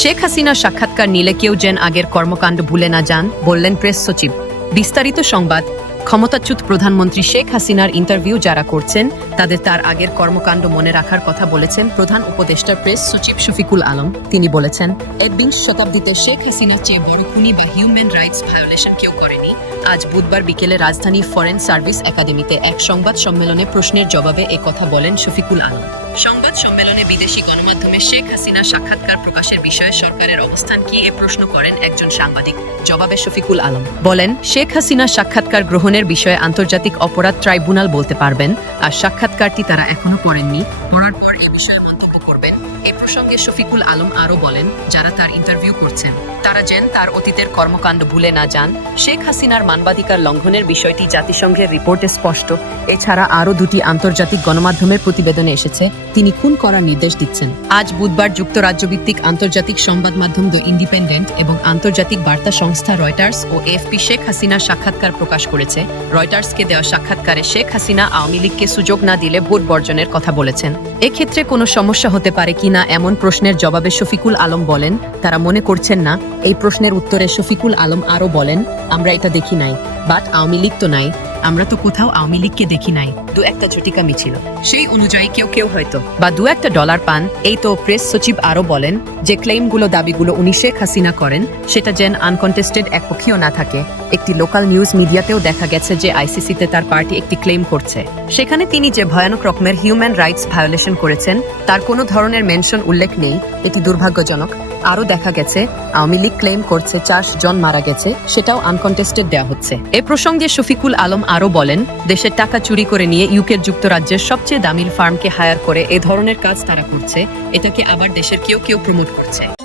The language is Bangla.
শেখ হাসিনার সাক্ষাৎকার নিলে কেউ যেন আগের কর্মকাণ্ড ভুলে না যান, বললেন প্রেস সচিব। বিস্তারিত সংবাদ, ক্ষমতাচ্যুত প্রধানমন্ত্রী শেখ হাসিনার ইন্টারভিউ যারা করছেন, তাদের তার আগের কর্মকাণ্ড মনে রাখার কথা বলেছেন প্রধান উপদেষ্টা প্রেস সচিব শফিকুল আলম। তিনি বলেছেন, একবিংশ শতাব্দীতে শেখ হাসিনার চেয়ে বড় খুনি বা হিউম্যান রাইটস ভায়োলেশন কেউ করেনি। আজ বুধবার বিকেলে রাজধানীর ফরেন সার্ভিস একাডেমিতে এক সংবাদ সম্মেলনে প্রশ্নের জবাবে এ কথা বলেন শফিকুল আলম। সংবাদ সম্মেলনে বিদেশি গণমাধ্যমে শেখ হাসিনা সাক্ষাৎকার প্রকাশের বিষয়ে সরকারের অবস্থান কি এ প্রশ্ন করেন একজন সাংবাদিক। জবাবে শফিকুল আলম বলেন, শেখ হাসিনা সাক্ষাৎকার গ্রহণের বিষয়ে আন্তর্জাতিক অপরাধ ট্রাইব্যুনাল বলতে পারবেন, আর সাক্ষাৎকারটি তারা এখনও পড়েননি। পড়ার পর এ বিষয়ে এ প্রসঙ্গে শফিকুল আলম আরও বলেন, যারা তার ইন্টারভিউ করছেন, তারা যেন তার অতীতের কর্মকাণ্ড ভুলে না যান। শেখ হাসিনার মানবাধিকার লঙ্ঘনের বিষয়টি জাতিসংঘের রিপোর্টে স্পষ্ট। এছাড়া আরও দুটি আন্তর্জাতিক গণমাধ্যমের প্রতিবেদনে এসেছে, তিনি খুন করার নির্দেশ দিচ্ছেন। আজ বুধবার যুক্তরাজ্য ভিত্তিক আন্তর্জাতিক সংবাদ মাধ্যম দ্য ইন্ডিপেন্ডেন্ট এবং আন্তর্জাতিক বার্তা সংস্থা রয়টার্স ও এফপি শেখ হাসিনার সাক্ষাৎকার প্রকাশ করেছে। রয়টার্সকে দেওয়া সাক্ষাৎকারে শেখ হাসিনা আওয়ামী লীগকে সুযোগ না দিলে ভোট বর্জনের কথা বলেছেন। এক্ষেত্রে কোনো সমস্যা হতে পারে কিনা এমন প্রশ্নের জবাবে শফিকুল আলম বলেন, তারা মনে করছেন না, এই প্রশ্নের উত্তরে শফিকুল আলম আরও বলেন, আমরা এটা দেখি নাই, বাট আওয়ামী লীগ তো নাই। আমরা তো কোথাও আওয়ামী লীগকে দেখি নাই। দু একটা ঝটিকা মিছিল। সেই অনুযায়ী কেউ কেউ হয়তো। বা দু একটা ডলার পান। এই তো প্রেস সচিব আরও বলেন যে ক্লেইমগুলো দাবিগুলো উনি শেখ হাসিনা করেন, সেটা যেন আনকন্টেস্টেড একপক্ষীয় না থাকে। একটি লোকাল নিউজ মিডিয়াতেও দেখা গেছে যে আইসিসিতে তার পার্টি একটি ক্লেম করছে। সেখানে তিনি যে ভয়ানক রকমের হিউম্যান রাইটস ভায়োলেশন করেছেন, তার কোনো ধরনের মেনশন উল্লেখ নেই। এটি দুর্ভাগ্যজনক। আরও দেখা গেছে, আওয়ামী লীগ ক্লেম করছে চার জন মারা গেছে, সেটাও আনকন্টেস্টেড দেওয়া হচ্ছে। এ প্রসঙ্গে শফিকুল আলম আরও বলেন, দেশের টাকা চুরি করে নিয়ে ইউকের যুক্তরাজ্যের সবচেয়ে দামির ফার্মকে হায়ার করে এ ধরনের কাজ তারা করছে, এটাকে আবার দেশের কেউ কেউ প্রমোট করছে।